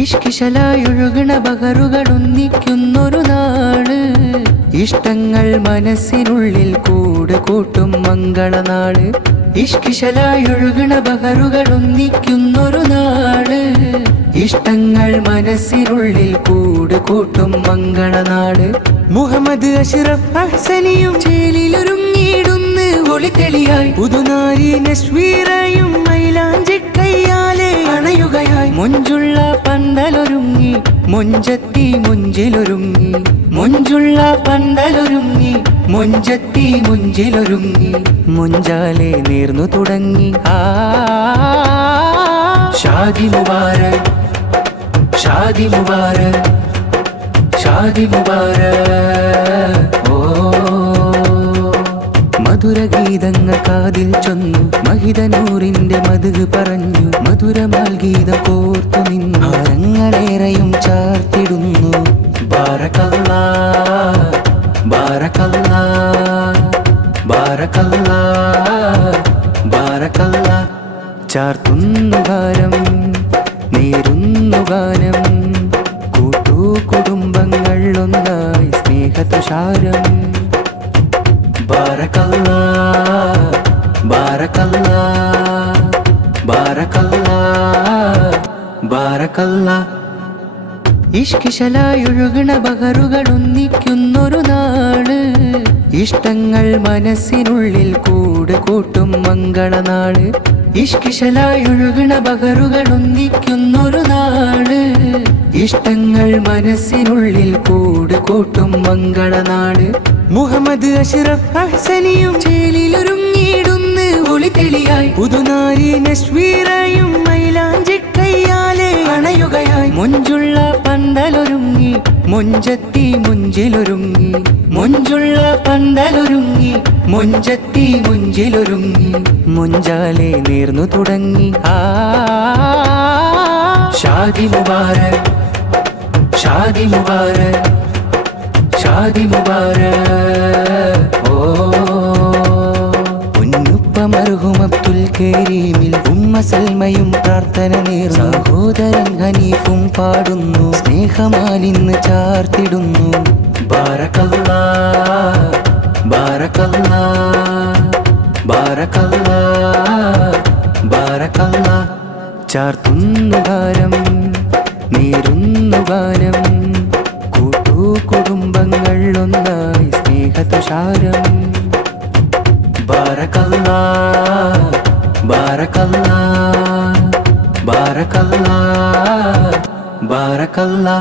ഇഷ്കിശലായൊഴുകണ ബഹറുകളൊന്നിക്കുന്നൊരു നാള്, ഇഷ്ടങ്ങൾ മനസ്സിനുള്ളിൽ കൂട് കൂട്ടും മംഗളനാള്. ഇഷ്കിശലായൊഴുകണ ബഹറുകളൊന്നിക്കുന്നൊരു നാള്, ഇഷ്ടങ്ങൾ മനസ്സിനുള്ളിൽ കൂട് കൂട്ടും മംഗളനാള്. മുഹമ്മദ് അഷ്റഫ് അഹ്സനിയും ചേലിലൊരുങ്ങിയിടുന്ന് ഒളിതെളിയായി, പുതുനാരി നശ്വീറയും മൈലാഞ്ചിക്കയ്യാലെ അണയുകയായി. മൊഞ്ചുള്ള പന്തലൊരുങ്ങി മൊഞ്ചത്തി മുഞ്ചിലൊരുങ്ങി, മൊഞ്ചുള്ള പന്തലൊരുങ്ങി മൊഞ്ചത്തി മുഞ്ചിലൊരുങ്ങി, മൊഞ്ചാലെ നേർന്നു തുടങ്ങി. ഷാദി മുബാരക്, ഷാദി മുബാരക്, ഷാദി മുബാരക്. ഓ മധുരഗീതങ്ങൾ കാതിൽ ചൊന്നു, മഹിതനൂറിന്റെ മധു പറഞ്ഞു, മധുരമാൽ ഗീതം കോർത്തു നിന്നു, ഭാരങ്ങളേറെയും ചാർത്തിടുന്നു. ബാരക്കല്ലാ ബാരക്കല്ലാ ബാരക്കല്ലാ ബാരക്കല്ലാ. ചാർത്തുന്നു ഗാനം, നേരുന്നു ഗാനം, കുടുംബങ്ങൾ ഒന്നായി സ്നേഹതുഷാരം. ബാരക്കല്ലാ ബാരക്കല്ലാ ബാരക്കല്ലാ ബാരക്കല്ലാ. ഇഷ്കിശലായൊഴുകണ ബഹറുകളൊന്നിക്കുന്നൊരു നാള്, ഇഷ്ടങ്ങൾ മനസ്സിനുള്ളിൽ കൂട് കൂട്ടും മംഗളനാള്. ഇഷ്കിശലായൊഴുകണ ബഹറുകളൊന്നിക്കുന്നൊരു നാള്, ഇഷ്ടങ്ങൾ മനസ്സിനുള്ളിൽ കൂട് കൂട്ടും മംഗളനാള്. മുഹമ്മദ് അഷ്റഫ് അഹ്സനിയും ചേലിലൊരുങ്ങിയിടുന്ന് ഒളിതെളിയായി, പുതുനാരി നശ്വീറയും മൈലാഞ്ചിക്കയ്യാലെ അണയുകയായി. മൊഞ്ചുള്ള പന്തലൊരുങ്ങി മൊഞ്ചത്തി മുഞ്ചിലൊരുങ്ങി, മൊഞ്ചുള്ള പന്തലൊരുങ്ങി മൊഞ്ചത്തി മുഞ്ചിലൊരുങ്ങി, മൊഞ്ചാലെ നേർന്നു തുടങ്ങി. ഷാദി മുബാരക്, ഷാദി മുബാരക്, ഷാദി മുബാരക്. ഓ ഉന്നുപ്പ മർഹൂം അബ്ദുൽ കരീമിൽ ഉമ്മ സൽമയും പ്രാർത്ഥന നേർന്നു, സഹോദരൻ ഹനീഫും പാടുന്നു, സ്നേഹമാലിന്ന് ചാർത്തിടുന്നു. ബാരക്കല്ലാ ബാരക്കല്ലാ ബാരക്കല്ലാ ബാരക്കല്ലാ. ചാർത്തുന്നു ഗാനം, നേരുന്നു ഗാനം, കുടുംബങ്ങൾ ഒന്നായി സ്നേഹതുഷാരം. ബാരക്കല്ലാ ബാരക്കല്ലാ ബാരക്കല്ലാ ബാരക്കല്ലാ.